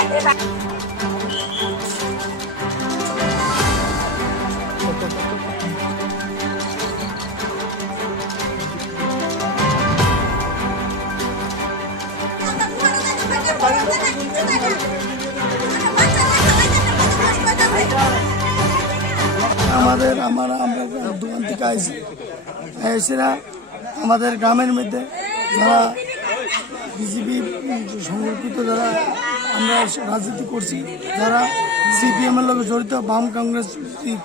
আমরা দোকান থেকে আইসি এসেরা আমাদের গ্রামের মধ্যে যারা বিজেপি সংরক্ষিত যারা আমরা রাজনীতি করছি, যারা সিপিএমের লোক জড়িত, বাম কংগ্রেস,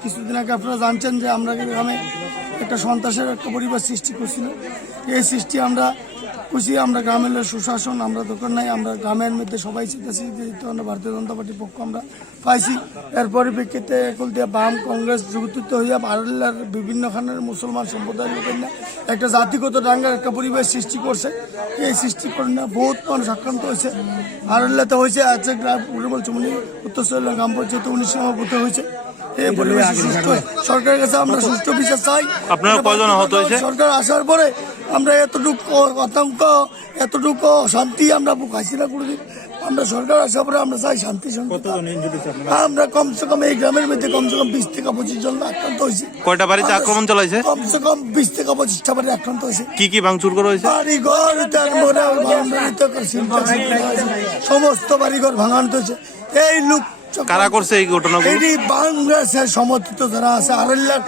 কিছুদিন আগে আপনারা জানছেন যে আমরা গ্রামে একটা সন্ত্রাসের একটা পরিবেশ সৃষ্টি করছিল। এই সৃষ্টি আমরা খুশি, আমরা গ্রামের সুশাসন আমরা দরকার নাই, আমরা গ্রামের মধ্যে সবাই চেতেছি, যেহেতু আমরা ভারতীয় জনতা পার্টির পক্ষ আমরা পাইছি। এর পরিপ্রেক্ষিতে এখন দিয়ে বাম কংগ্রেস যুক্তিত হইয়া বারাল্লার বিভিন্ন খানের মুসলমান সম্প্রদায়ের লোকের না একটা জাতিগত দাঙ্গার একটা পরিবেশ সৃষ্টি করছে। এই সৃষ্টি করে না বহুত মানুষ আক্রান্ত হয়েছে। বারাল্লাতে হয়েছে, আছে চুমনি উত্তর সৈল গ্রাম পঞ্চায়েত 19 সভাপতি হয়েছে। এই পরিবেশ সরকারের কাছে আমরা সুষ্ঠু বিচার চাই। আপনারা কয়জন আহত হয়েছে? সরকার আসার পরে আমরা এতটুকু আতঙ্ক, এতটুকু শান্তি আমরা বুকাইছি না কোনোদিন। আমরা সরকার আসার পরে আমরা চাই শান্তি। আমরা কমসে কম এই গ্রামের মধ্যে কমসে কম 20 থেকে 25 জন আক্রান্ত হয়েছে। কয়টা বাড়িতে আক্রমণ চালাইছে? কমসে কম 20 থেকে 25টা বাড়ি আক্রান্ত হয়েছে। কি কি ভাঙচুর করা হয়েছে? বাড়িঘর, সমস্ত বাড়িঘর ভাঙানো হয়েছে। এই লোক কারা করছে এই ঘটনা? বাংলাদেশের সমর্থিত যারা আছে আরল্লার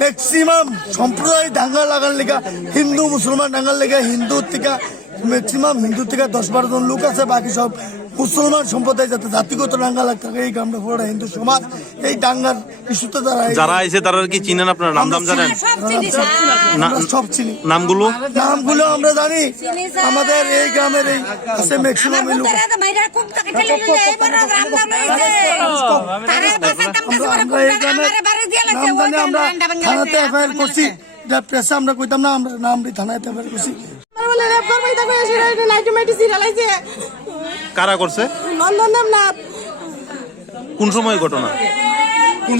ম্যাক্সিমাম সম্প্রদায় দাঙ্গা লাগার লেগা, হিন্দু মুসলমান দাঙ্গার লেগা, হিন্দু থেকে ম্যাক্সিমাম হিন্দু থেকে 10-12 জন লোক আছে, বাকি সব মুসলমান সম্প্রদায় যাতে জাতিগত দাঙ্গা লাগতে থাকে। এই গ্রামটা পুরোটা হিন্দু সমাজ। এই দাঙ্গার ইস্যুতে যারা আইছে তারা কি চিনেন? আপনার নাম জানেন? সব চিনি। নামগুলো আমরা জানি। আমাদের এই গ্রামের এই আছে ম্যাক্সিমাম লোক। আমরা থানাতে এফআইআর করছি, প্রেসে আমরা কইতাম না, আমরা নাম থানায় এফআইআর করছি। কারা করছে? কোন সময় ঘটনা? কোন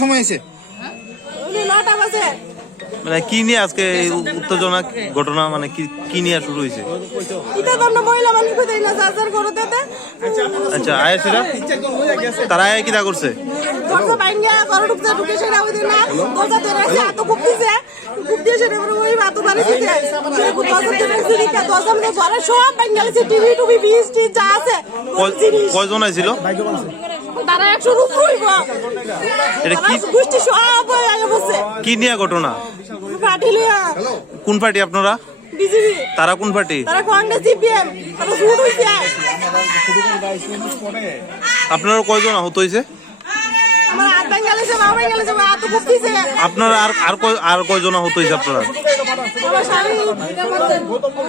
সময় এসে? মানে কি নিয়ে আজকে উত্তেজনা ঘটনা, মানে কি নিয়ে শুরু হয়েছে? আচ্ছা, আয়েসিরা তারা কিটা করছে? কয়জন আইছিল? কি নিয়ে ঘটনা? কোন পার্টি আপনারা? তারা কোন পার্টি? আপনারা কয়জন আহত হয়েছে? আপনারা আর কয়জন আহত হয়েছে আপনারা?